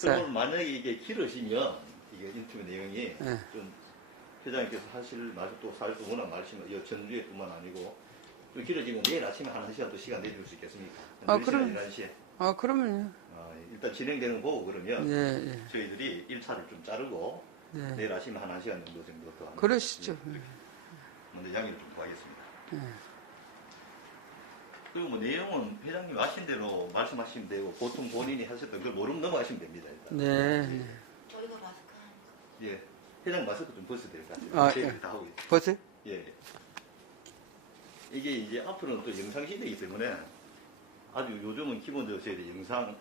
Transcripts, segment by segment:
그럼 만약에 이게 길어지면 이게 인터뷰 내용이 네. 좀 회장님께서 하실 말 또 사실도 워낙 많으시면 이 전주에뿐만 아니고 좀 길어지면 내일 아침에 한 시간 또 시간 내줄 수 있겠습니까? 그럼. 11시에. 그러면요. 일단 진행되는 거 보고 그러면 예. 저희들이 1차를 좀 자르고 예. 내일 아침에 한 1시간 정도 더 하는 그러시죠. 먼저 양해를 좀 구하겠습니다. 예. 그리고 뭐 내용은 회장님 아신 대로 말씀하시면 되고 보통 본인이 하셨던 걸 모르면 넘어가시면 됩니다. 일단. 네. 저희가 마스크 하니까. 예. 회장 마스크 좀 벗어야 될 것 같아요. 저희들이 예. 다 하고 있어요. 벌써? 예. 이게 이제 앞으로는 또 영상 시대이기 때문에 아주 요즘은 기본적으로 저희들이 영상을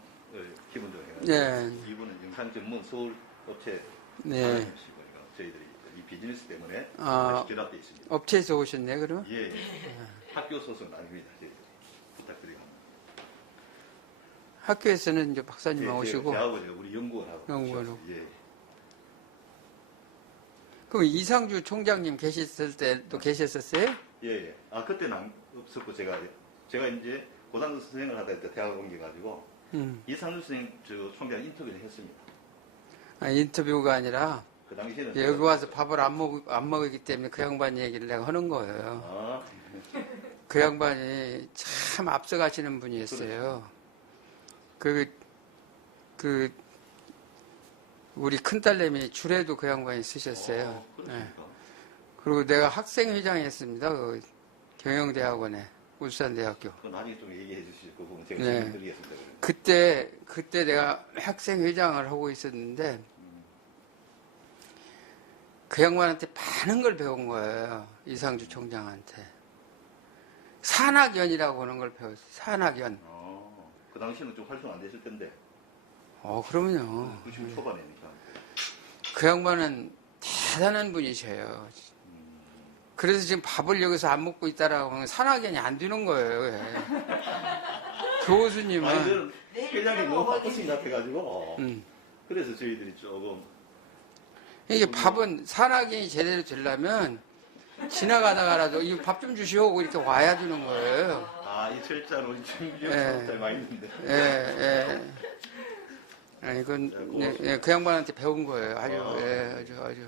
기본적으로 해가지고 네. 이분은 영상 전문 서울 업체 네. 사장님이시고 저희들이 이 비즈니스 때문에 같이 결합되어 있습니다. 업체에서 오셨네, 그럼? 예. 학교 소속은 아닙니다. 저희들이 부탁드리고. 학교에서는 이제 박사님만 오시고. 저하고 우리 연구원하고. 연구원하고. 예. 그럼 이상주 총장님 계셨을 때도 계셨었어요? 예. 그때는 없었고 제가 이제 고등학교 선생을 하다 때 대학 옮겨가지고 이상주 선생님 총장 인터뷰를 했습니다. 인터뷰가 아니라 그 당시에는 여기 와서 밥을 안 먹었기 때문에 그 양반 얘기를 내가 하는 거예요. 그 양반이 참 앞서가시는 분이었어요. 우리 큰딸내미 줄에도 그 양반이 쓰셨어요. 네. 그리고 내가 학생회장 했습니다. 그 경영대학원에, 울산대학교. 그건 나중에 좀 얘기해 주시고, 그 부분 제가 네. 질문드리겠습니다. 그때 내가 학생회장을 하고 있었는데, 그 양반한테 많은 걸 배운 거예요. 이상주 총장한테. 산학연이라고 하는 걸 배웠어요. 산학연. 그 당시에는 좀 활성 안 됐을 텐데. 그럼요. 90 초반이니까. 그 양반은 대단한 분이셔요. 그래서 지금 밥을 여기서 안 먹고 있다라고 하면 산학연이 안 되는 거예요. 왜. 교수님은. 회장이 너무 바쁘신 것 같아가지고. 그래서 저희들이 조금. 이게 밥은 산학연이 제대로 되려면 지나가다가라도 이 밥 좀 주시오 하고 이렇게 와야 되는 거예요. 이 철자로 철자 많이 있는데. 이건 그 양반한테 배운 거예요. 아주.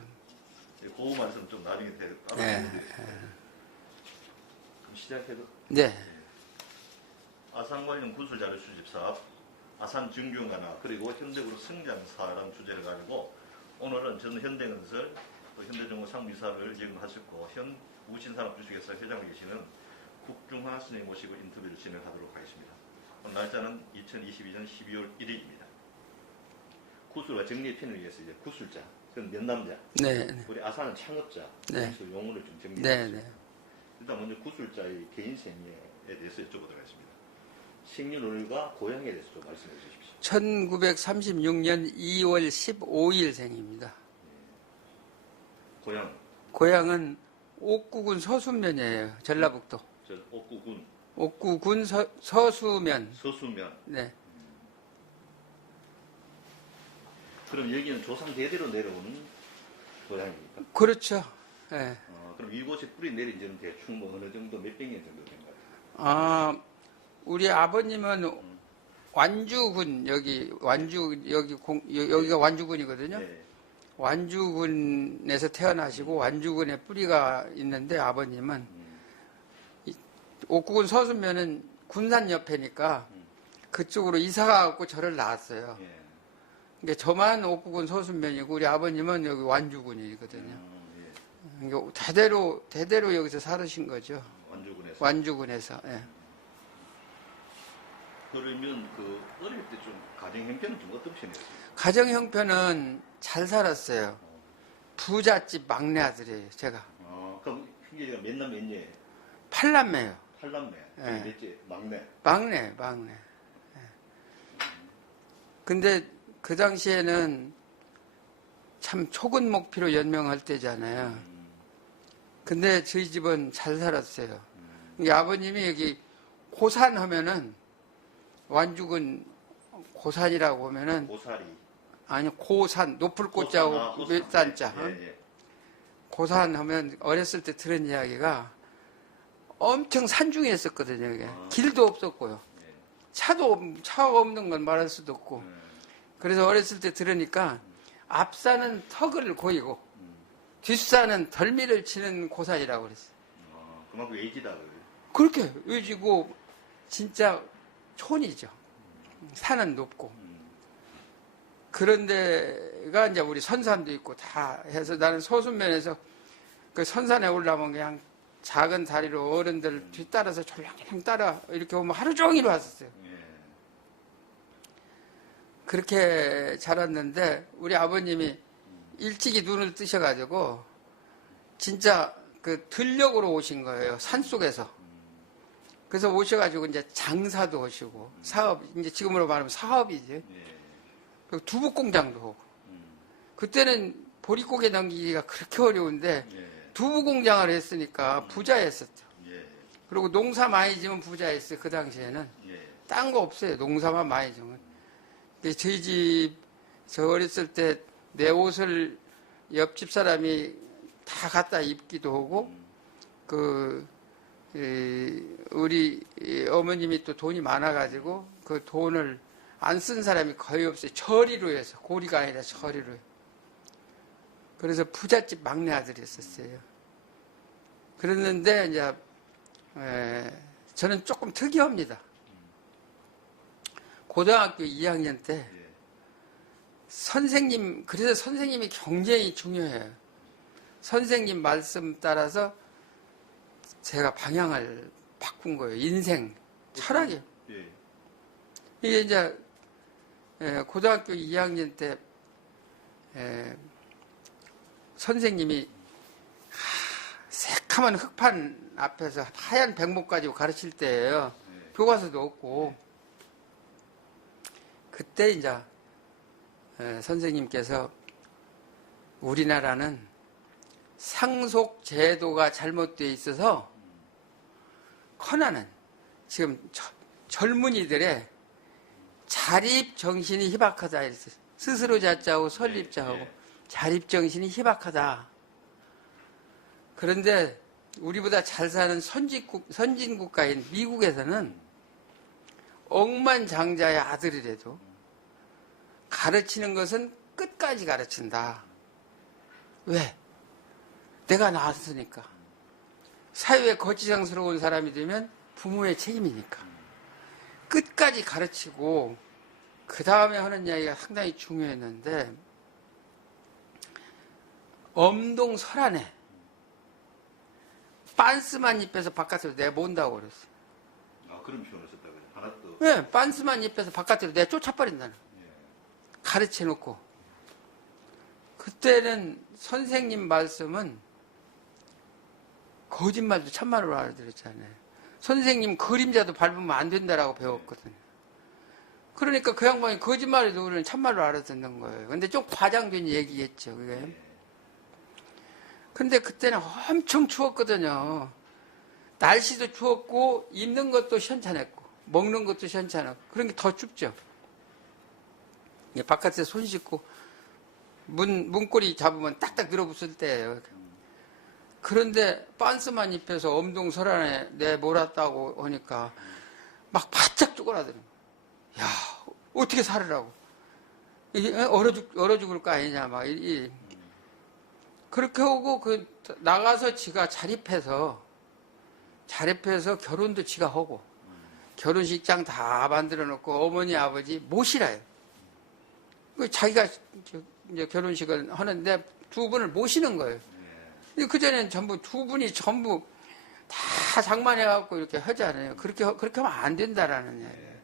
그 말씀 좀 나중에 될까? 그럼 시작해도. 네. 아산 관련 구술 자료 수집 사업, 아산 증균관화 그리고 현대그룹 성장 사람 주제를 가지고 오늘은 전 현대건설, 현대정보 상무이사를 역임하셨고 현 우신산업 주식회사 회장으로 계시는 국중하 선생님 모시고 인터뷰를 진행하도록 하겠습니다. 오늘 날짜는 2022년 12월 1일입니다. 구술과 정리의 편을 위해서 이제 구술자, 그건 면남자, 네. 우리 아산은 창업자, 네. 그래서 용어를 좀 정리해 네. 주겠습니다. 일단 먼저 구술자의 개인 생애에 대해서 여쭤보도록 하겠습니다. 생년월일과 고향에 대해서 좀 말씀해 주십시오. 1936년 2월 15일 생입니다. 고향은 옥구군 서수면이에요. 전라북도. 옥구군 서수면. 네. 그럼 여기는 조상 대대로 내려오는 고향입니까? 그렇죠. 네. 그럼 이곳에 뿌리 내린 지는 대충 뭐 어느 정도 몇 백년 정도 된가요? 우리 아버님은 완주군 여기가 완주군이거든요. 네. 완주군에서 태어나시고 완주군에 뿌리가 있는데 아버님은 옥구군 서수면은 군산 옆에니까 그쪽으로 이사가고 저를 낳았어요. 예. 그러니까 저만 옥구군 서수면이고 우리 아버님은 여기 완주군이거든요. 그러니까 대대로 여기서 살으신 거죠. 완주군에서. 예. 그러면 어릴 때 좀 가정 형편은 좀 어떤 편이었어요? 가정 형편은 잘 살았어요. 부잣집 막내 아들이에요, 제가. 그럼 형제가 몇 남 몇 녀? 8남매요. 8남매. 네. 몇째? 막내. 막내. 근데 그 당시에는 참 초근 목피로 연명할 때잖아요. 근데 저희 집은 잘 살았어요. 아버님이 여기 고산 하면은 완주군 고산이라고 하면은 고사리. 아니 고산 높을 꽃자고 몇 산자. 예. 고산 하면 어렸을 때 들은 이야기가 엄청 산중에 있었거든요. 이게. 길도 없었고요. 차가 없는 건 말할 수도 없고 그래서 어렸을 때 들으니까 앞사는 턱을 고이고 뒷사는 덜미를 치는 고사이라고 그랬어요. 그만큼 예지다. 그렇게 의지고 진짜 촌이죠. 산은 높고. 그런 데가 이제 우리 선산도 있고 다 해서 나는 소순면에서 그 선산에 올라오면 그냥 작은 다리로 어른들 뒤따라서 졸랑졸랑 따라 이렇게 오면 하루 종일 왔었어요. 그렇게 자랐는데 우리 아버님이 일찍이 눈을 뜨셔가지고 진짜 그 들녘으로 오신 거예요. 산속에서. 그래서 오셔가지고 이제 장사도 하시고 사업, 이제 지금으로 말하면 사업이지. 그리고 두부 공장도 하고. 그때는 보릿고개 넘기기가 그렇게 어려운데 두부 공장을 했으니까 부자였었죠. 그리고 농사 많이 지면 부자였어요. 그 당시에는. 딴 거 없어요. 농사만 많이 지면. 근데 저희 집, 저 어렸을 때 내 옷을 옆집 사람이 다 갖다 입기도 하고, 우리 어머님이 또 돈이 많아가지고 그 돈을 안 쓴 사람이 거의 없어요. 처리로 해서. 고리가 아니라 처리로. 그래서 부잣집 막내 아들이었어요. 그랬는데, 이제, 저는 조금 특이합니다. 고등학교 2학년 때, 선생님, 그래서 선생님이 굉장히 중요해요. 선생님 말씀 따라서 제가 방향을 바꾼 거예요. 인생, 철학이. 이게 이제, 고등학교 2학년 때, 선생님이 새카만 흙판 앞에서 하얀 백목 가지고 가르칠 때예요. 교과서도 없고. 그때 이제 선생님께서 우리나라는 상속 제도가 잘못되어 있어서 커나는 지금 젊은이들의 자립 정신이 희박하다 이랬어요. 스스로 자자하고 설립자하고 자립 정신이 희박하다. 그런데 우리보다 잘 사는 선진 국가인 미국에서는 억만장자의 아들이라도 가르치는 것은 끝까지 가르친다. 왜? 내가 낳았으니까. 사회에 거지장스러운 사람이 되면 부모의 책임이니까. 끝까지 가르치고 그 다음에 하는 이야기가 상당히 중요했는데 엄동 설안에 빤스만 입혀서 바깥으로 내몬다고 그랬어요. 아, 그런 표현을 썼다고요? 하나 또. 네, 빤스만 입혀서 바깥으로 내 쫓아버린다는. 가르쳐 놓고. 그때는 선생님 말씀은 거짓말도 참말로 알아들었잖아요. 선생님 그림자도 밟으면 안 된다라고 배웠거든요. 그러니까 그 양반이 거짓말해도 우리는 참말로 알아듣는 거예요. 근데 좀 과장된 얘기겠죠, 그게. 근데 그때는 엄청 추웠거든요. 날씨도 추웠고, 입는 것도 시원찮았고, 먹는 것도 시원찮았고, 그런 게 더 춥죠. 바깥에 손 씻고, 문고리 잡으면 딱딱 늘어붙을 때예요. 그런데 빤스만 입혀서 엄동 설안에 내몰았다고 하니까 막 바짝 쪼그라드는 거예요. 야, 어떻게 살으라고. 얼어 죽을 거 아니냐, 막. 그렇게 하고, 나가서 지가 자립해서 결혼도 지가 하고, 결혼식장 다 만들어 놓고, 어머니, 아버지 모시라요. 자기가 이제 결혼식을 하는데 두 분을 모시는 거예요. 그전에는 두 분이 전부 다 장만해갖고 이렇게 하잖아요. 그렇게 하면 안 된다라는 얘기예요.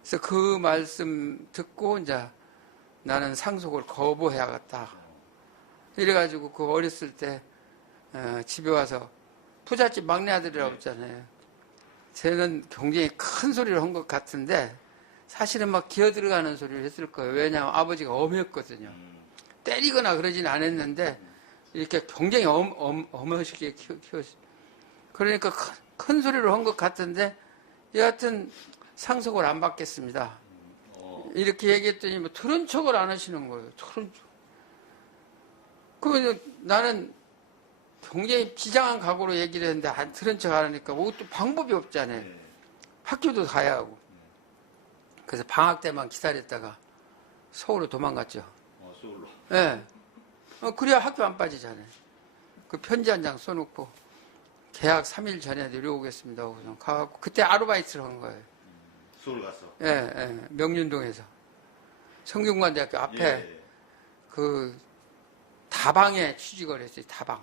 그래서 그 말씀 듣고 이제 나는 상속을 거부해야겠다. 이래가지고 그 어렸을 때 집에 와서 부잣집 막내 아들이라고 했잖아요. 쟤는 굉장히 큰 소리를 한 것 같은데 사실은 막 기어 들어가는 소리를 했을 거예요. 왜냐하면 아버지가 엄했거든요. 때리거나 그러진 않았는데 이렇게 굉장히 엄하시게 키웠어요. 그러니까 큰 소리로 한 것 같은데 여하튼 상속을 안 받겠습니다. 이렇게 얘기했더니 뭐 들은 척을 안 하시는 거예요. 들은 척. 그러면 나는 굉장히 비장한 각오로 얘기를 했는데 안 들은 척 안 하니까 뭐 또 방법이 없잖아요. 학교도 가야 하고. 그래서 방학 때만 기다렸다가 서울로 도망갔죠. 서울로. 예. 그래야 학교 안 빠지잖아요. 그 편지 한 장 써놓고 계약 3일 전에 내려오겠습니다 하고 그냥 가갖고 그때 아르바이트를 한 거예요. 서울 갔어. 예. 명륜동에서 성균관대학교 앞에 예. 그 다방에 취직을 했어요. 다방.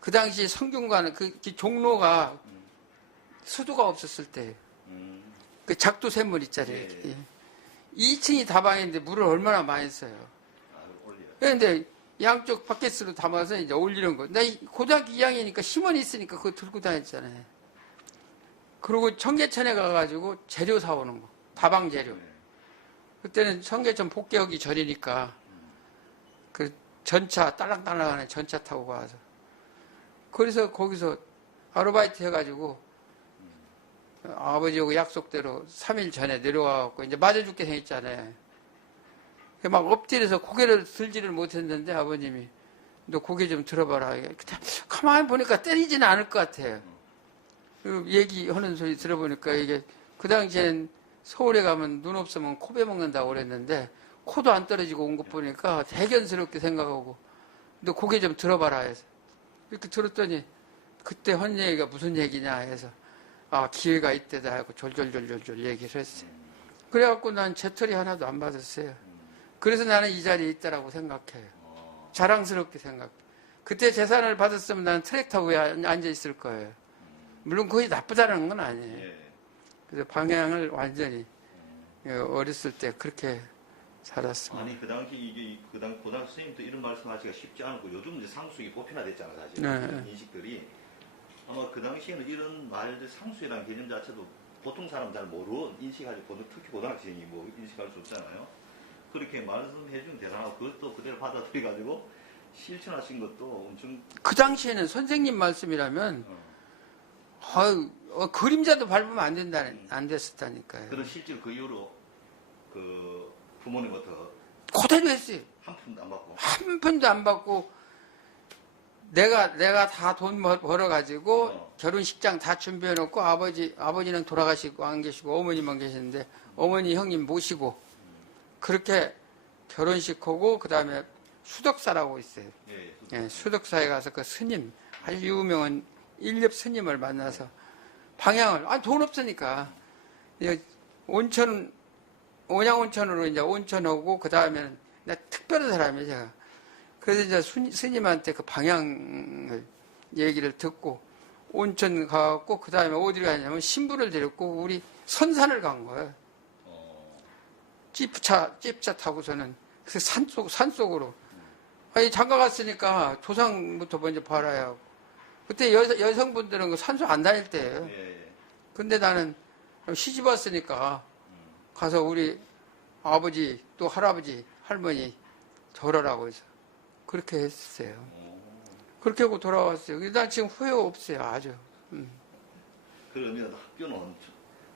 그 당시 성균관 그 종로가 수도가 없었을 때 그 작두 샘물 있잖아요. 예. 2층이 다방인데 물을 얼마나 많이 써요. 올려. 그런데 양쪽 바켓으로 담아서 이제 올리는 거. 나 고등학교 2학년이니까 힘은 있으니까 그거 들고 다녔잖아요. 그리고 청계천에 가가지고 재료 사오는 거. 다방 재료. 그때는 청계천 복개하기 전이니까 그 전차 딸랑딸랑하는 전차 타고 가서 그래서 거기서 아르바이트 해가지고 아버지하고 약속대로 3일 전에 내려와갖고 이제 맞아 죽게 생겼잖아요. 막 엎드려서 고개를 들지를 못했는데 아버님이 너 고개 좀 들어봐라. 그때 가만히 보니까 때리지는 않을 것 같아요. 그 얘기하는 소리 들어보니까 이게 그 당시엔 서울에 가면 눈 없으면 코 베먹는다고 그랬는데 코도 안 떨어지고 온 것 보니까 대견스럽게 생각하고 너 고개 좀 들어봐라 해서 이렇게 들었더니 그때 한 얘기가 무슨 얘기냐 해서 아 기회가 있대다 하고 졸졸졸졸 얘기를 했어요. 그래갖고 난 재털이 하나도 안 받았어요. 그래서 나는 이 자리에 있다라고 생각해요. 자랑스럽게 생각해. 그때 재산을 받았으면 나는 트랙터 위에 앉아 있을 거예요. 물론 그게 나쁘다는 건 아니에요. 예. 그래서 방향을 완전히 어렸을 때 그렇게 살았습니다. 아니 그 당시 이게 그 당 고등학교 선생님도 이런 말씀하기가 쉽지 않고 요즘 이제 상수익이 보편화됐잖아 사실. 네. 이런 인식들이 아마 그 당시에는 이런 말들 상수라는 개념 자체도 보통 사람 잘 모르고 인식하지 특히 고등학생이 뭐 인식할 수 없잖아요. 그렇게 말씀해준 대단하고 그것도 그대로 받아들여가지고 실천하신 것도 엄청. 그 당시에는 선생님 말씀이라면 그림자도 밟으면 안 됐었다니까요. 그런 실제로 그 이후로 그 부모님부터 그대로 했어요. 한 푼도 안 받고. 한 푼도 안 받고 내가 다 돈 벌어가지고 결혼식장 다 준비해놓고 아버지는 돌아가시고 안 계시고 어머니만 계시는데 어머니 형님 모시고 그렇게 결혼식하고 그 다음에 수덕사라고 있어요. 예, 수덕사에 가서 그 스님 아주 유명한 인력 스님을 만나서 방향을 돈 없으니까 온양온천으로 이제 온천하고 그 다음에는 특별한 사람이에요 제가. 그래서 이제 스님한테 그 방향을 얘기를 듣고 온천 가고 그 다음에 어디를 가냐면 신부를 데렸고 우리 선산을 간 거예요. 찝차 타고서는 그 산속으로. 아니 장가 갔으니까 조상부터 먼저 봐라야 하고. 그때 여성분들은 그 산소 안 다닐 때예요. 근데 나는 시집 왔으니까 가서 우리 아버지 또 할아버지 할머니 절하라고 해서 그렇게 했어요. 그렇게 하고 돌아왔어요. 난 지금 후회 없어요. 아주. 그러면 학교는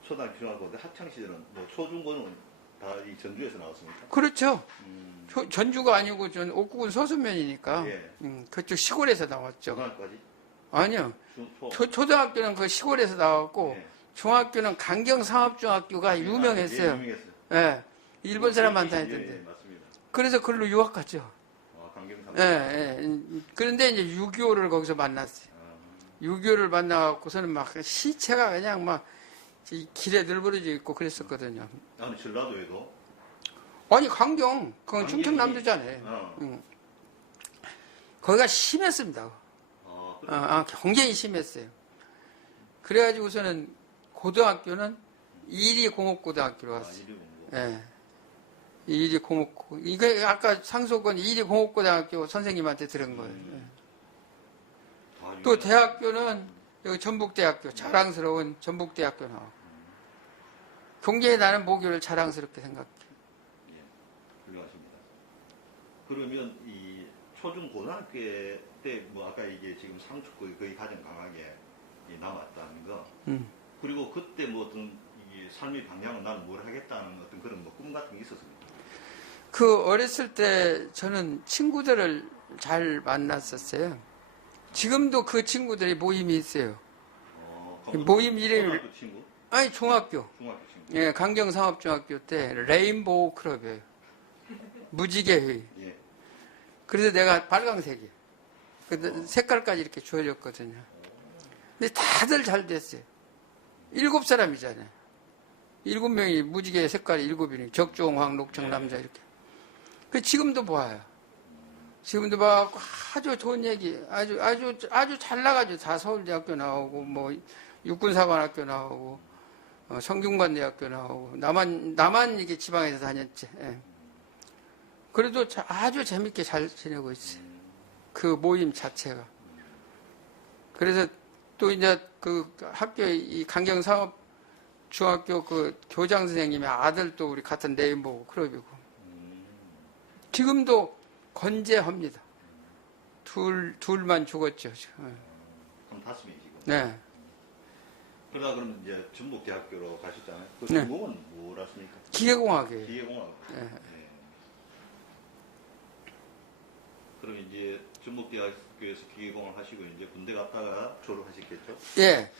초등학교, 중학교, 학창시절은 뭐 초중고는 다 이 전주에서 나왔습니까? 그렇죠. 전주가 아니고 전 옥구군 서수면이니까 예. 그쪽 시골에서 나왔죠. 중학까지? 아니요. 초등학교는 그 시골에서 나왔고 예. 중학교는 강경상업중학교가 유명했어요. 예, 유명했어요. 예. 일본 사람만 예, 다녔던데. 맞습니다. 그래서 그걸로 유학 갔죠. 강경상. 예. 그런데 이제 6.25를 거기서 만났어요. 6.25를 만나갖고서는 막 시체가 그냥 막 이 길에 늘버려져 있고 그랬었거든요. 아니 전라도에도? 아니 강경 그건 충청남도잖아요. 거기가 심했습니다. 굉장히 심했어요. 그래가지고서는 고등학교는 이리공업고등학교로 왔어요. 예. 이리공업고. 이게 아까 상속은 이리공업고등학교 선생님한테 들은 거예요. 또 대학교는 여기 전북대학교, 자랑스러운 전북대학교 나왔고. 경제에 나는 모교를 자랑스럽게 생각해요. 예, 훌륭하십니다. 그러면 이 초중 고등학교 때 뭐 아까 이게 지금 상축국이 거의 가장 강하게 남았다는 거. 그리고 그때 뭐 어떤 이 삶의 방향은 나는 뭘 하겠다는 어떤 그런 뭐 꿈 같은 게 있었습니까? 그 어렸을 때 저는 친구들을 잘 만났었어요. 지금도 그 친구들이 모임이 있어요. 모임 이름이 고등학교 친구? 아니 중학교. 중학교 친구. 예, 강경상업중학교 때 레인보우 클럽이에요. 무지개회의. 예. 그래서 내가 빨강색이에요. 그 색깔까지 이렇게 주어졌거든요. 근데 다들 잘 됐어요. 7사람이잖아요. 7명이 무지개 색깔이 7이니 적종, 황, 녹청, 남자 이렇게. 그 지금도 봐요. 지금도 막 아주 좋은 얘기, 아주 잘 나가죠. 다 서울대학교 나오고, 뭐, 육군사관학교 나오고, 성균관대학교 나오고, 나만 이게 지방에서 다녔지. 예. 그래도 아주 재밌게 잘 지내고 있어요. 그 모임 자체가. 그래서 또 이제 그 학교에 이 강경상업중학교 그 교장 선생님의 아들도 우리 같은 레인보우 클럽이고, 지금도 건재합니다. 둘만 죽었죠. 지금. 그럼 5명이 지금. 네. 그러다 그러면 이제 전북대학교로 가셨잖아요. 그 네. 전공은 뭐라습니까? 기계공학이에요. 기계공학. 네. 네. 그럼 이제 전북대학교에서 기계공학 하시고 이제 군대 갔다가 졸업하셨겠죠? 예.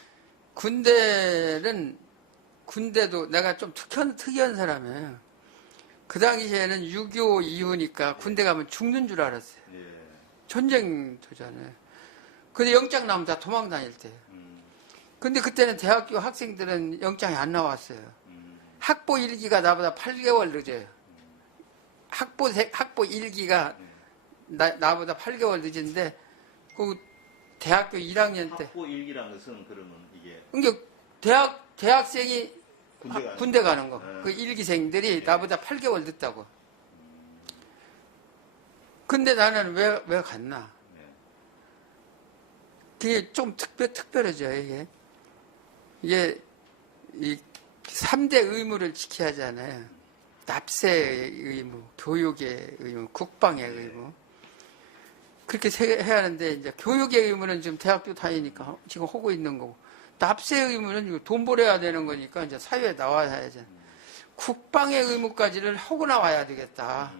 군대도 내가 좀 특이한 사람이에요. 그 당시에는 6.25 이후니까 군대 가면 죽는 줄 알았어요. 예. 전쟁터잖아요. 근데 영장 나오면 다 도망 다닐 때. 근데 그때는 대학교 학생들은 영장이 안 나왔어요. 학보 1기가 나보다 8개월 늦어요. 학보 1기가 나보다 8개월 늦은데, 그 대학교 1학년 때. 학부 1기라는 것은 그러면 이게 그러니까 대학생이 군대 가는 거. 네. 그 1기생들이 네. 나보다 8개월 늦다고. 근데 나는 왜 갔나? 네. 그게 좀 특별하죠, 이게. 이게, 이 3대 의무를 지켜야 하잖아요. 납세의 의무, 교육의 의무, 국방의 네. 의무. 그렇게 해야 하는데, 이제 교육의 의무는 지금 대학교 다니니까 지금 하고 있는 거고, 납세의 의무는 돈 벌어야 되는 거니까 이제 사회에 나와야 하잖아요. 국방의 의무까지를 하고 나와야 되겠다.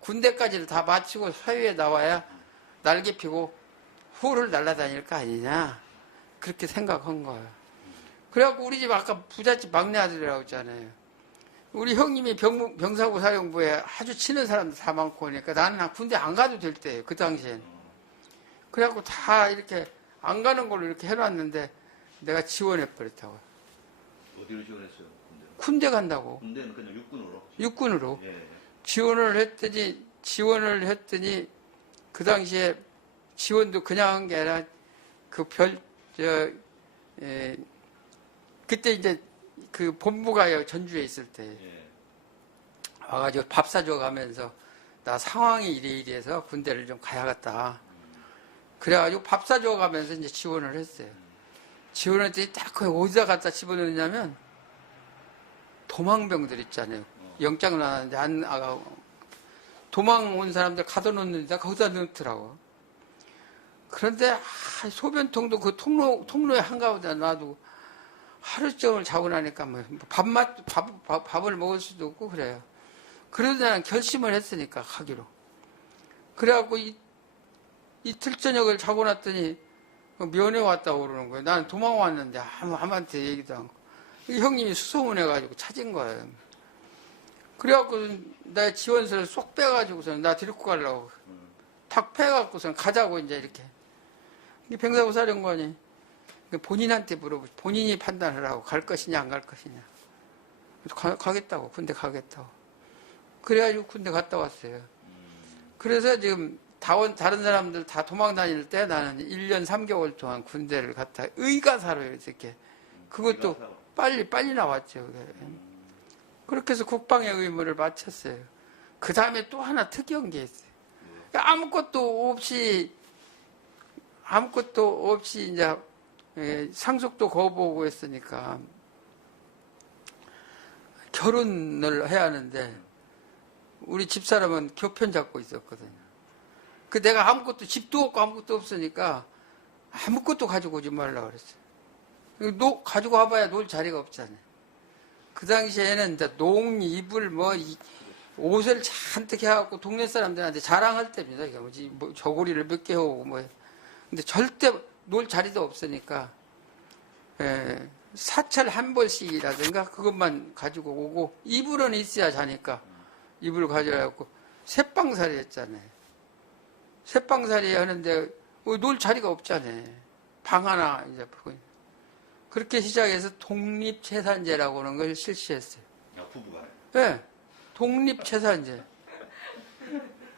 군대까지를 다 마치고 사회에 나와야 날개 피고 후를 날아다닐 거 아니냐. 그렇게 생각한 거예요. 그래갖고 우리 집 아까 부잣집 막내 아들이라고 했잖아요. 우리 형님이 병사고 사령부에 아주 친한 사람들 다 많고 하니까 나는 군대 안 가도 될 때예요. 그 당시엔. 그래갖고 다 이렇게 안 가는 걸로 이렇게 해놨는데 내가 지원해버렸다고요. 어디로 지원했어요? 군대 간다고. 군대는 그냥 육군으로? 육군으로. 예. 지원을 했더니 그 당시에 지원도 그냥 한 게 아니라 그때 이제 그 본부가 전주에 있을 때 예. 와가지고 밥 사줘 가면서 나 상황이 이래서 군대를 좀 가야겠다. 그래가지고 밥 사줘 가면서 이제 지원을 했어요. 지원했더니 딱 거기 어디다 갖다 집어넣느냐면 도망병들 있잖아요. 영장 나왔는데 안 나가고 도망 온 사람들 가둬놓는 데다 거기다 넣더라고. 그런데 소변통도 그 통로에 한가운데 놔두고 하루 종일 자고 나니까 뭐 밥을 먹을 수도 없고 그래요. 그래도 나는 결심을 했으니까 가기로. 그래갖고 이틀 저녁을 자고 났더니 면회 왔다고 그러는 거예요. 나는 도망 왔는데 아무한테 얘기도 않고. 형님이 수소문해가지고 찾은 거예요. 그래갖고 내 지원서를 쏙 빼가지고서 나 데리고 가려고 탁 빼갖고서 가자고 이제 이렇게. 병사고 사령관이 본인한테 물어보고 본인이 판단을 하고 갈 것이냐 안 갈 것이냐. 가겠다고 군대 가겠다고. 그래가지고 군대 갔다 왔어요. 그래서 지금 다른 사람들 다 도망 다닐 때 나는 1년 3개월 동안 군대를 갔다 의가사로 이렇게 그것도 빨리 나왔죠. 그렇게 해서 국방의 의무를 마쳤어요. 그 다음에 또 하나 특이한 게 있어요. 아무것도 없이 이제 상속도 거부하고 했으니까 결혼을 해야 하는데 우리 집사람은 교편 잡고 있었거든요. 그 내가 아무것도 집도 없고 아무것도 없으니까 아무것도 가지고 오지 말라고 그랬어요. 가지고 와봐야 놀 자리가 없잖아요. 그 당시에는 이제 농이불 옷을 잔뜩 해갖고 동네 사람들한테 자랑할 때입니다. 이게 뭐지 저고리를 몇 개 하고 근데 절대 놀 자리도 없으니까 사철 한 벌씩이라든가 그것만 가지고 오고 이불은 있어야 자니까 이불 가져가고 쇠방살이 했잖아요. 쇠방살이 하는데 놀 자리가 없잖아요. 방 하나 이제 그렇게 시작해서 독립채산제라고 하는 걸 실시했어요. 부부가. 네, 독립채산제.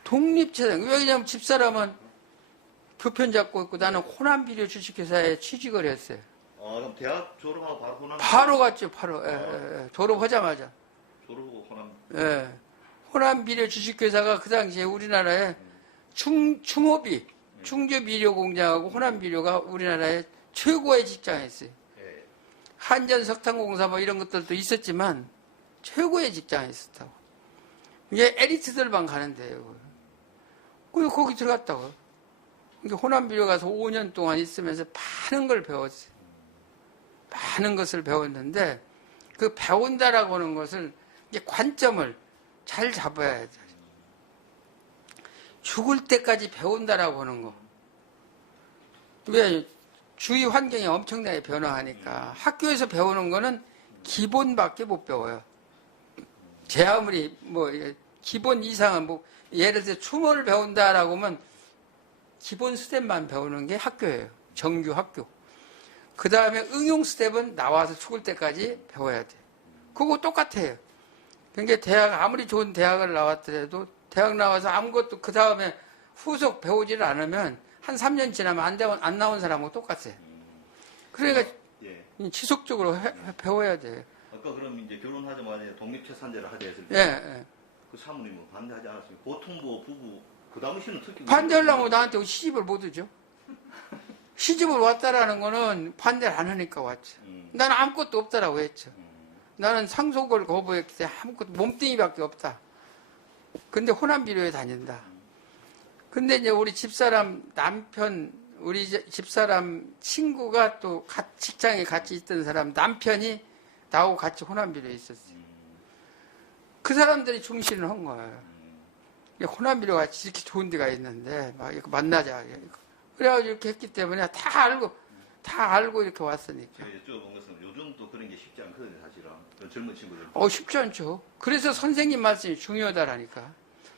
독립채산. 왜냐면 집사람은 교편 잡고 있고 나는 호남비료 주식회사에 취직을 했어요. 그럼 대학 졸업하고 바로 호남. 바로 갔죠, 바로. 예. 졸업하자마자. 졸업하고 호남. 예. 호남비료 주식회사가 그 당시에 우리나라에 충호비, 충주비료 공장하고 호남비료가 우리나라의 최고의 직장이었어요. 예. 한전석탄공사 뭐 이런 것들도 있었지만 최고의 직장에 있었다고. 이게 에리트들만 가는 데예요. 거기 들어갔다고. 그러니까 호남비료 가서 5년 동안 있으면서 많은 걸 배웠어요. 많은 것을 배웠는데 그 배운다라고 하는 것을 이제 관점을 잘 잡아야 돼. 죽을 때까지 배운다라고 하는 거. 왜 주위 환경이 엄청나게 변화하니까 학교에서 배우는 거는 기본밖에 못 배워요. 제 아무리 뭐 기본 이상은 뭐 예를 들어 춤을 배운다라고 하면 기본 스텝만 배우는 게 학교예요. 정규 학교. 그 다음에 응용 스텝은 나와서 죽을 때까지 배워야 돼. 그거 똑같아요. 그러니까 대학 아무리 좋은 대학을 나왔더라도 대학 나와서 아무것도 그 다음에 후속 배우지를 않으면 한 3년 지나면 안 나온 사람하고 똑같아요. 그러니까 예. 지속적으로 배워야 돼요. 아까 그럼 이제 결혼하자마자 독립채산제를 하자 했을 때 예. 그 사모님은 반대하지 않았습니까? 보통 뭐 부부 그 당시는 특히 반대하려면 나한테 시집을 못 오죠. 시집을 왔다라는 거는 반대를 안 하니까 왔죠. 나는 아무것도 없다라고 했죠. 나는 상속을 거부했기 때문에 아무것도 몸뚱이밖에 없다. 근데 호남비료에 다닌다. 근데 이제 우리 집사람 남편, 우리 집사람 친구가 또 직장에 같이 있던 사람 남편이 나하고 같이 호남비료에 있었어요. 그 사람들이 중시를 한 거예요. 호남비료 같이 이렇게 좋은 데가 있는데 막 이렇게 만나자. 그래가지고 이렇게 했기 때문에 다 알고 이렇게 왔으니까. 여쭤본 것은 요즘도 그런 게 쉽지 않거든요, 사실은. 젊은 친구들. 쉽지 않죠. 그래서 선생님 말씀이 중요하다라니까.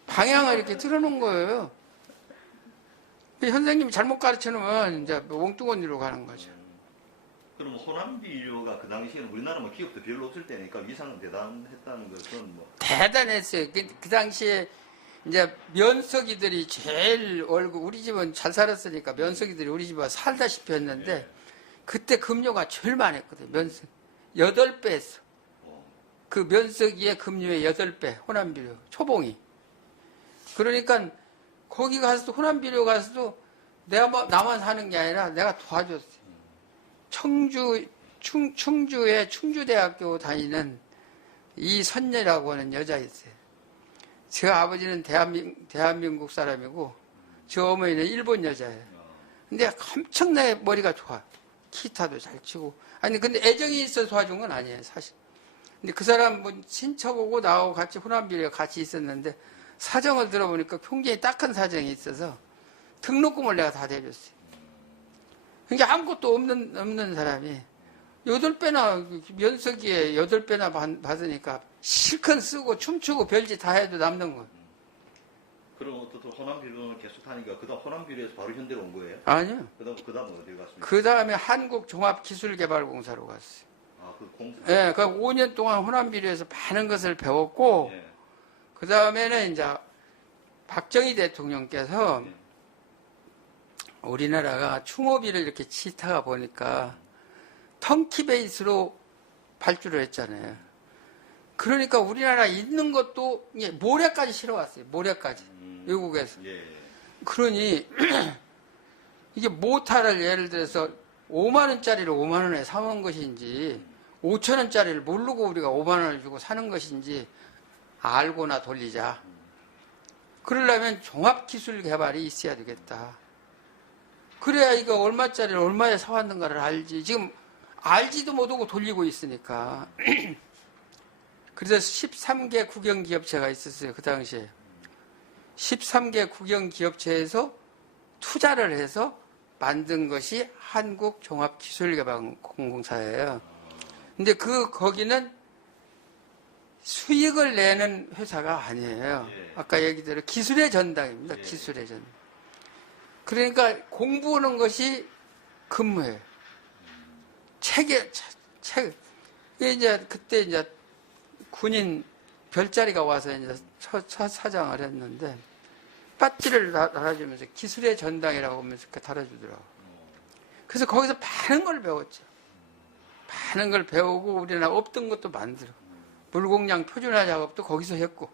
방향을 이렇게 틀어놓은 거예요. 선생님이 잘못 가르쳐 놓으면 이제 몽뚱언니로 가는 거죠. 그럼 호남비료가 그 당시에는 우리나라 뭐 기업도 별로 없을 때니까 위상은 대단했다는 것은 뭐. 대단했어요. 그 당시에 이제 면석이들이 제일 우리 집은 잘 살았으니까 면석이들이 우리 집에 살다시피 했는데 그때 급료가 제일 많았거든요. 면석. 8배 했어. 그 면석이의 급료의 8배. 호남비료. 초봉이. 그러니까 거기 가서도 호남비료 가서도 내가 뭐 나만 사는 게 아니라 내가 도와줬어요. 충주에 충주대학교 다니는 이선녀라고 하는 여자 있어요. 저 아버지는 대한민국 사람이고 저 어머니는 일본 여자예요. 근데 엄청나게 머리가 좋아. 기타도 잘 치고. 아니 근데 애정이 있어서 도와준 건 아니에요, 사실. 근데 그 사람 뭐 친척하고 나하고 같이 호남비료에 같이 있었는데 사정을 들어보니까 굉장히 딱한 사정이 있어서 등록금을 내가 다 대줬어요. 그러니까 아무것도 없는 사람이 8배나 면석이에 8배나 받으니까 실컷 쓰고 춤추고 별짓 다 해도 남는 거예요. 그럼 어떻든 호남비료는 계속 하니까 그다음 호남비료에서 바로 현대로 온 거예요? 아니요. 그다음 어디 갔습니까? 그 다음에 한국종합기술개발공사로 갔어요. 그 공사. 예, 그 5년 동안 호남비료에서 많은 것을 배웠고 예. 그 다음에는 이제 박정희 대통령께서 우리나라가 충호비를 이렇게 치다가 보니까 턴키 베이스로 발주를 했잖아요. 그러니까 우리나라 있는 것도 모래까지 실어왔어요. 모래까지. 외국에서. 예. 그러니 이게 모타를 예를 들어서 5만 원짜리를 5만 원에 사온 것인지 5천 원짜리를 모르고 우리가 5만 원을 주고 사는 것인지 알고나 돌리자. 그러려면 종합기술 개발이 있어야 되겠다. 그래야 이거 얼마짜리를 얼마에 사왔는가를 알지. 지금 알지도 못하고 돌리고 있으니까. 그래서 13개 국영기업체가 있었어요. 그 당시에. 13개 국영기업체에서 투자를 해서 만든 것이 한국종합기술개발공사예요. 근데 거기는 수익을 내는 회사가 아니에요. 예. 아까 얘기대로 기술의 전당입니다. 예. 기술의 전당. 그러니까 공부하는 것이 근무예요. 책. 이제 그때 이제 군인 별자리가 와서 이제 첫 사장을 했는데 배지를 달아주면서 기술의 전당이라고 하면서 이렇게 달아주더라고. 그래서 거기서 많은 걸 배웠죠. 많은 걸 배우고 우리나라 없던 것도 만들어. 물공량 표준화 작업도 거기서 했고.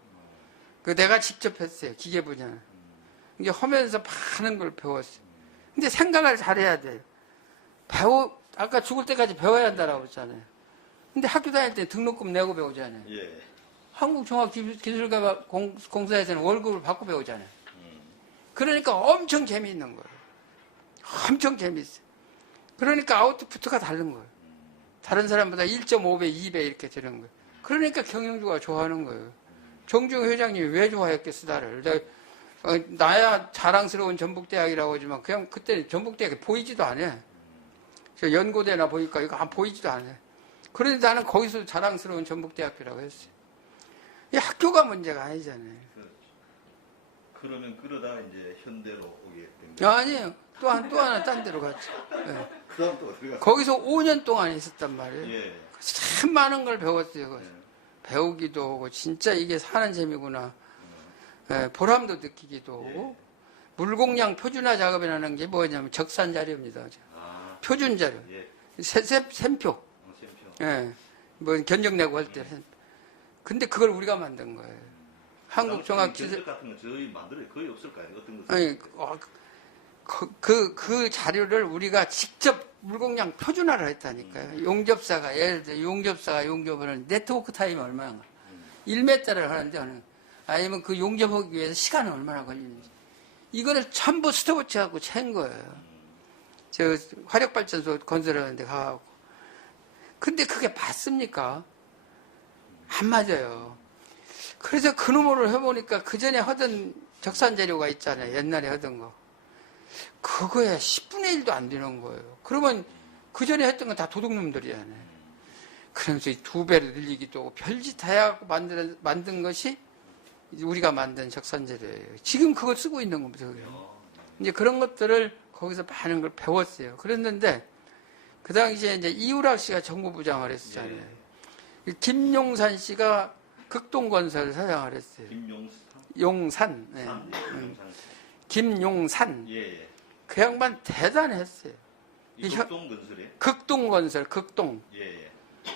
그 내가 직접 했어요. 기계 분야는. 이게 하면서 많은 걸 배웠어요. 근데 생각을 잘해야 돼요. 아까 죽을 때까지 배워야 한다라고 했잖아요. 근데 학교 다닐 때 등록금 내고 배우잖아요. 예. 한국종합기술가 공사에서는 월급을 받고 배우잖아요. 그러니까 엄청 재미있는 거예요. 엄청 재미있어요. 그러니까 아웃풋가 다른 거예요. 다른 사람보다 1.5배, 2배 이렇게 되는 거예요. 그러니까 경영주가 좋아하는 거예요. 정중 회장님이 왜 좋아했겠어, 나를. 나야 자랑스러운 전북대학이라고 하지만 그냥 그때 전북대학이 보이지도 않아. 저 연고대나 보니까 이거 안 보이지도 않아. 그런데 나는 거기서 자랑스러운 전북대학교라고 했어요. 이 학교가 문제가 아니잖아요. 그러면 그러다 이제 현대로 오게 된 거예요. 아니에요. 또 하나 딴 데로 갔죠. 네. 그 다음 또 어떻게 갔어요? 거기서 5년 동안 있었단 말이에요. 예. 참 많은 걸 배웠어요. 거기서. 예. 배우기도 하고 진짜 이게 사는 재미구나. 예, 보람도 느끼기도 하고. 물공량 표준화 작업이라는 게 뭐냐면 적산 자료입니다. 아. 표준 자료. 예. 셈표. 셈표. 예. 뭐 견적 내고 할 때. 근데 그걸 우리가 만든 거예요. 한국종합기술. 견적 같은 거 저희 만들어요. 거의 없을까요? 어떤 거? 아니, 그 자료를 우리가 직접 물공량 표준화를 했다니까요. 용접사가, 예를 들어 용접사가 용접을 하는 네트워크 타임이 얼마나 1m를 하는데, 아니면 그 용접하기 위해서 시간은 얼마나 걸리는지. 이거를 전부 스톱워치 하고 챈 거예요. 저 화력발전소 건설하는데 가고. 근데 그게 맞습니까? 안 맞아요. 그래서 그 놈으로 해보니까 그 전에 하던 적산재료가 있잖아요. 옛날에 하던 거. 그거에 10분의 1도 안 되는 거예요. 그러면 그 전에 했던 건 다 도둑놈들이잖아요. 그러면서 2배로 늘리기도 하고 별짓 다 하고 만든 것이 우리가 만든 적산재료예요. 지금 그걸 쓰고 있는 겁니다. 이제 그런 것들을 거기서 많은 걸 배웠어요. 그랬는데 그 당시에 이제 이우락 씨가 정부부장을 했었잖아요. 김용산 씨가 극동건설 사장을 했어요. 용산. 네. 김용산. 예. 그 양반 대단했어요. 이 극동건설이에요? 극동건설, 극동. 예.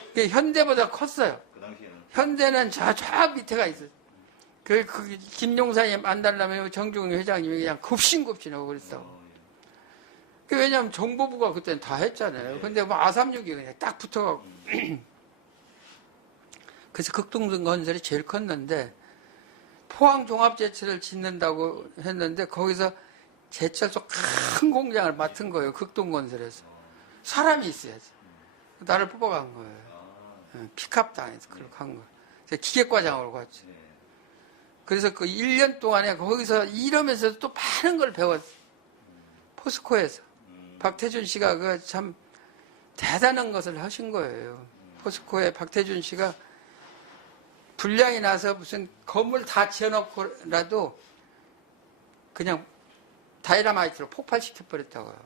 그게 현대보다 컸어요. 그 당시에는. 현대는 저 밑에가 있어요. 그 김용산이 만달라면 정중훈 회장님이 그냥 급신급신하고 그랬어. 왜냐하면 정보부가 그때는 다 했잖아요. 근데 뭐 아삼육이 그냥 딱 붙어가고. 그래서 극동건설이 제일 컸는데 포항 종합제철을 짓는다고 했는데 거기서 제철소 큰 공장을 맡은 거예요. 극동건설에서. 사람이 있어야지. 나를 뽑아간 거예요. 픽업 당해서 그렇게 한 거예요. 제가 기계과장으로 갔죠. 그래서 그 1년 동안에 거기서 일하면서 또 많은 걸 배웠어요. 포스코에서. 박태준 씨가 그 참 대단한 것을 하신 거예요. 포스코에 박태준 씨가 불량이 나서 무슨 건물 다 지어놓고라도 그냥 다이나마이트로 폭발시켜버렸다고요.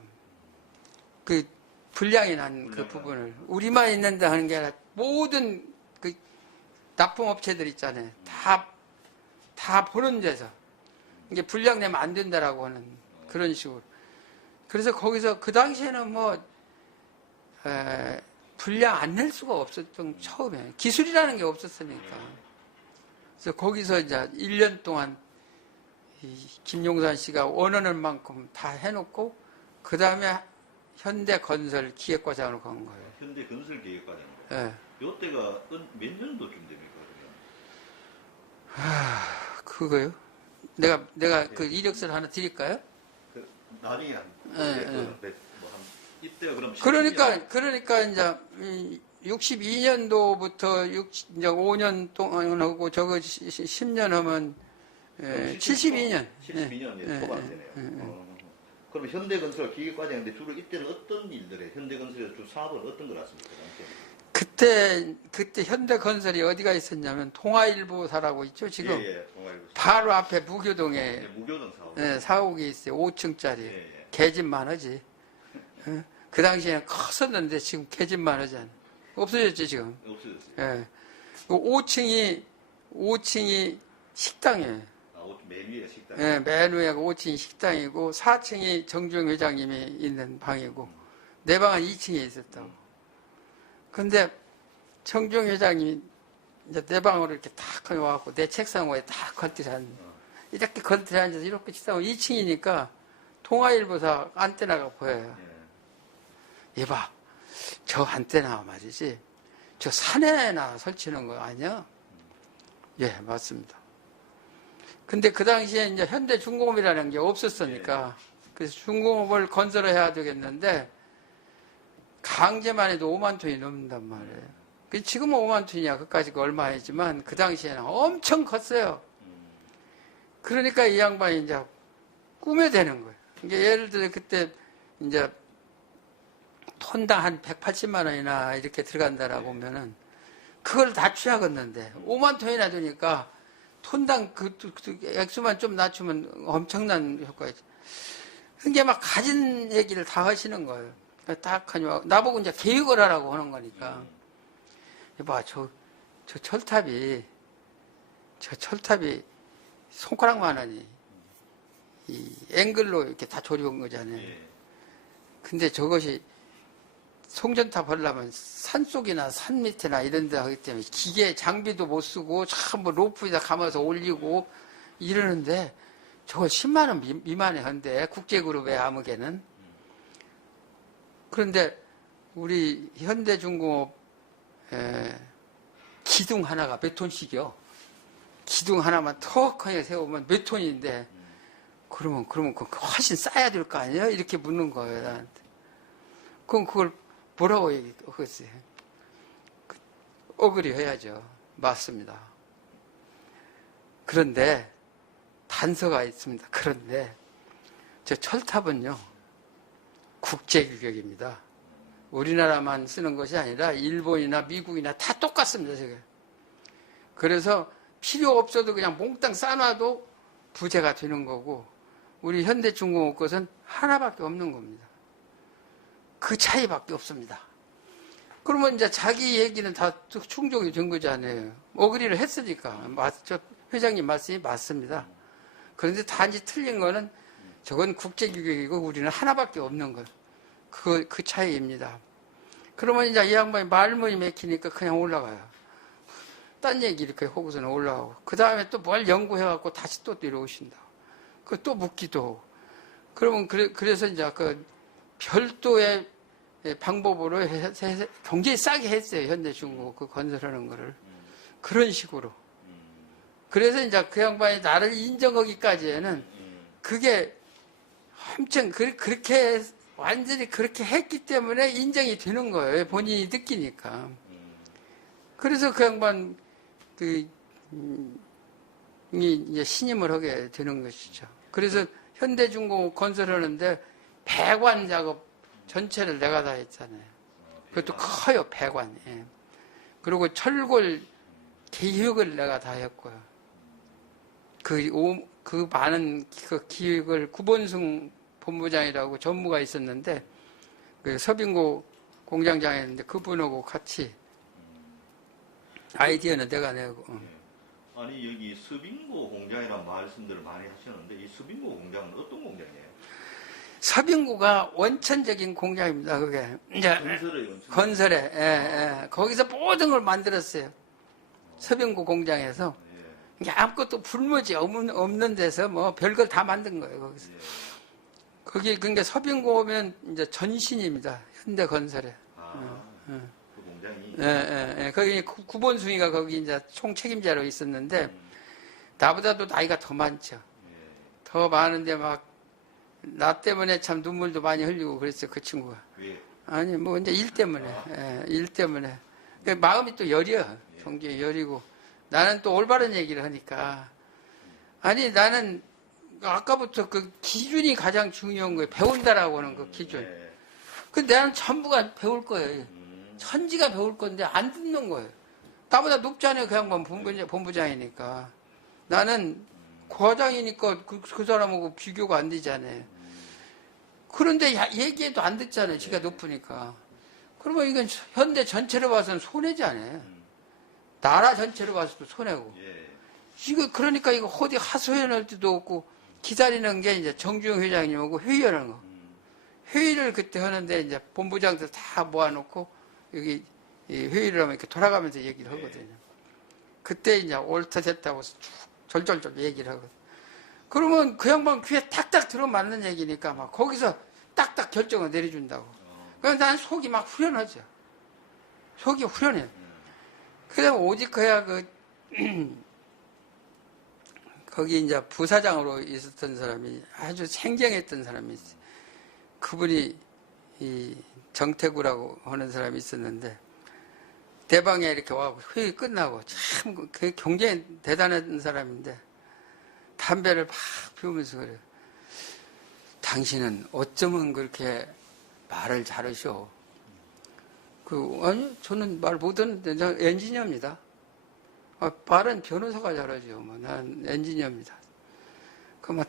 그 불량이 난 그 부분을. 우리만 있는다 하는 게 아니라 모든 그 납품업체들 있잖아요. 다 보는 데서. 이게 불량 내면 안 된다라고 하는 그런 식으로. 그래서 거기서 그 당시에는 뭐, 불량 안 낼 수가 없었던 처음에. 기술이라는 게 없었으니까. 그래서 거기서 이제 1년 동안 김용산 씨가 원하는 만큼 다 해놓고 그 다음에 현대건설 기획과장으로 간 거예요. 현대건설 기획과장. 예. 이때가 몇 년도쯤 됩니까? 그거요? 내가 그 이력서를 하나 드릴까요? 나중에 이때가 그럼 그러니까 이제 62년도부터 이제 5년 동안 하고 저거 10년 하면 72년. 72년 초반되네요. 그럼 현대건설 기계과장인데 주로 이때는 어떤 일들에 현대건설에서 주 사업은 어떤 걸 하십니까? 그때 현대건설이 어디가 있었냐면 동아일보사라고 있죠 지금. 예, 동아일보. 바로 앞에 무교동에 예, 무교동 사업. 사옥이 있어요. 5층짜리. 예, 예. 개집만 하지. 그 당시에는 컸었는데 지금 개집만 하잖아. 없어졌지 지금. 없어졌어요. 예. 5층이 식당이에요. 맨 위에 식당. 예, 맨 위에가 5층이 식당이고 4층이 정주영 회장님이 있는 방이고 내 방은 2층에 있었다고. 근데 정주영 회장님이 이제 내 방으로 이렇게 탁 와갖고 내 책상 위에 탁 걸들어 앉아. 이렇게 걸들어 앉아서 이렇게 식당은 2층이니까 동아일보사 안테나가 보여요. 예. 얘봐, 저 안테나 말이지. 저 산에나 설치는 거 아니야? 예, 맞습니다. 근데 그 당시에 이제 현대중공업이라는 게 없었으니까, 그래서 중공업을 건설해야 되겠는데, 강제만 해도 5만 톤이 넘는단 말이에요. 지금은 5만 톤이야. 그까지가 얼마이지만, 그 당시에는 엄청 컸어요. 그러니까 이 양반이 이제 꾸며대는 거예요. 이게 예를 들어 그때 이제 톤당 한 180만 원이나 이렇게 들어간다라고 하면은 그걸 다 취하겠는데 5만 톤이나 되니까 톤당 그 액수만 좀 낮추면 엄청난 효과이죠. 그게 막 가진 얘기를 다 하시는 거예요. 딱 하니 나보고 이제 계획을 하라고 하는 거니까. 봐, 저 철탑이 손가락만 하니 이 앵글로 이렇게 다 조리온 거잖아요. 근데 저것이 송전탑 하려면 산속이나 산 밑에나 이런 데 하기 때문에 기계 장비도 못 쓰고 참 뭐 로프에다 감아서 올리고 이러는데 저거 10만 원 미만에 한데 국제그룹의 암흑에는. 그런데 우리 현대중공업 기둥 하나가 몇 톤씩이요? 기둥 하나만 턱하게 세우면 몇 톤인데 그러면 훨씬 싸야 될 거 아니에요? 이렇게 묻는 거예요, 나한테. 그럼 그걸 뭐라고 얘기했어요? 어그리 해야죠. 맞습니다. 그런데 단서가 있습니다. 그런데 저 철탑은요, 국제규격입니다. 우리나라만 쓰는 것이 아니라 일본이나 미국이나 다 똑같습니다, 저게. 그래서 필요 없어도 그냥 몽땅 싸놔도 부재가 되는 거고, 우리 현대중공업 것은 하나밖에 없는 겁니다. 그 차이밖에 없습니다. 그러면 이제 자기 얘기는 다 충족이 된 거잖아요. 어그리를 했으니까. 저 회장님 말씀이 맞습니다. 그런데 단지 틀린 거는 저건 국제규격이고 우리는 하나밖에 없는 거. 그 차이입니다. 그러면 이제 이 양반이 말문이 막히니까 그냥 올라가요. 딴 얘기 이렇게 하고서는 올라가고. 그 다음에 또 뭘 연구해갖고 다시 또 내려오신다. 그 또 묻기도 하고. 그러면 그래서 이제 그 별도의 방법으로 굉장히 싸게 했어요. 현대중공업 그 건설하는 거를. 그런 식으로. 그래서 이제 그 양반이 나를 인정하기까지에는 그게 엄청 그렇게 완전히 그렇게 했기 때문에 인정이 되는 거예요. 본인이 느끼니까. 그래서 그 양반 이제 신임을 하게 되는 것이죠. 그래서 현대중공업 건설하는데 배관 작업 전체를 내가 다 했잖아요. 그것도 커요, 배관. 예. 그리고 철골 기획을 내가 다 했고요. 그 많은 그 기획을 구본승 본부장이라고 전무가 있었는데, 그 서빙고 공장장에 있는데 그분하고 같이 아이디어는 내가 내고. 아니, 여기 서빙고 공장이라는 말씀들을 많이 하시는데, 이 서빙고 공장은 어떤 공장이에요? 서빙고가 원천적인 공장입니다, 그게. 이제 건설에, 거기서 모든 걸 만들었어요. 서빙고 공장에서. 이게 아무것도 불모지 없는 데서 뭐 별걸 다 만든 거예요, 거기서. 거기, 그러니까 서빙고면 이제 전신입니다, 현대건설에. 그 공장이? 거기 구본숭이가 거기 이제 총책임자로 있었는데, 나보다도 나이가 더 많죠. 더 많은데 막, 나 때문에 참 눈물도 많이 흘리고 그랬어요, 그 친구가. 왜? 아니, 뭐, 이제 일 때문에. 일 때문에. 마음이 또 여려. 굉장히 여리고. 나는 또 올바른 얘기를 하니까. 아니, 나는 아까부터 그 기준이 가장 중요한 거예요. 배운다라고 하는 그 기준. 근데 나는 전부가 배울 거예요. 천지가 배울 건데 안 듣는 거예요. 나보다 높잖아요. 그 양반 본부장이니까. 나는 과장이니까 그 사람하고 비교가 안 되잖아요. 그런데 얘기해도 안 듣잖아요. 지가 높으니까. 그러면 이건 현대 전체로 봐서는 손해잖아요. 나라 전체로 봐서도 손해고. 예. 이거 그러니까 이거 어디 하소연할 때도 없고 기다리는 게 이제 정주영 회장님하고 회의하는 거. 회의를 그때 하는데 이제 본부장들 다 모아놓고 여기 이 회의를 하면 이렇게 돌아가면서 얘기를 하거든요. 그때 이제 옳다 됐다고 쭉 절절절 얘기를 하거든요. 그러면 그 양반 귀에 딱딱 들어맞는 얘기니까 막 거기서 딱딱 결정을 내려준다고. 그래서 난 속이 막 후련하죠. 속이 후련해요. 그다음 오직 그야 거기 이제 부사장으로 있었던 사람이 아주 생경했던 사람이 있어요. 그분이 이 정태구라고 하는 사람이 있었는데 대방에 이렇게 와고 회의 끝나고 참 그 굉장히 대단한 사람인데 담배를 막 피우면서 그래요. 당신은 어쩌면 그렇게 말을 잘하셔. 아니 저는 말 못하는데 저 엔지니어입니다. 말은 변호사가 잘하죠. 난 엔지니어입니다. 그러면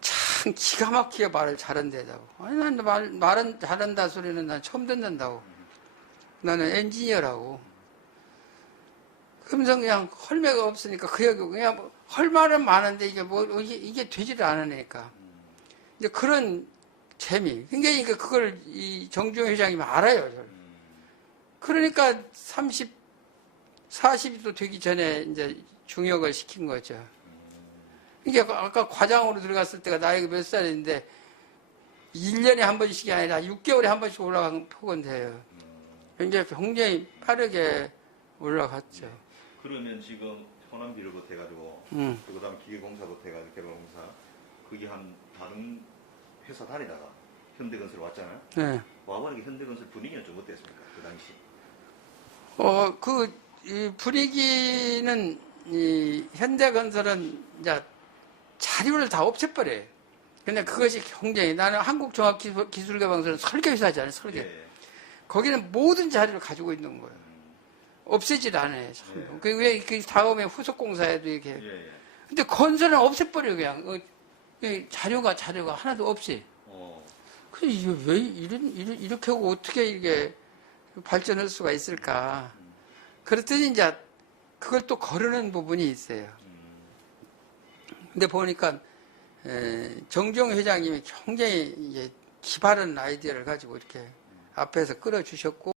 참 기가 막히게 말을 잘한다고. 아니 난 말은 잘한다 소리는 난 처음 듣는다고. 나는 엔지니어라고. 그러면서 그냥 헐매가 없으니까 그 얘기 그냥 할 말은 많은데 이게 되지를 않으니까. 이제 그런 재미. 그러니까 그걸 이 정주영 회장님이 알아요. 그러니까 40도 되기 전에 이제 중역을 시킨 거죠. 이게 아까 과장으로 들어갔을 때가 나이가 몇 살인데 1년에 한 번씩이 아니라 6개월에 한 번씩 올라간 폭은 돼요. 굉장히 빠르게 올라갔죠. 그러면 지금 호남기술부터 해가지고 그다음 기계공사부터 해가지고 개발공사 그게 한 다른 회사 다니다가 현대건설 왔잖아요. 네. 와보니까 현대건설 분위기는 좀 어땠습니까? 그 당시. 이 분위기는 이 현대건설은 이제 자료를 다 없애버려요. 근데 그것이 굉장히 나는 한국종합기술개발공사는 설계회사잖아요. 설계. 예. 거기는 모든 자료를 가지고 있는 거예요. 없애질 않아요. 전부. 왜 다음에 후속공사에도 이렇게. 예. 근데 건설은 없애버려요. 그냥 자료가 하나도 없이. 그래 이게 왜 이렇게 하고 어떻게 이게 발전할 수가 있을까? 그랬더니 이제 그걸 또 거르는 부분이 있어요. 근데 보니까 정주영 회장님이 굉장히 이제 기발한 아이디어를 가지고 이렇게 앞에서 끌어주셨고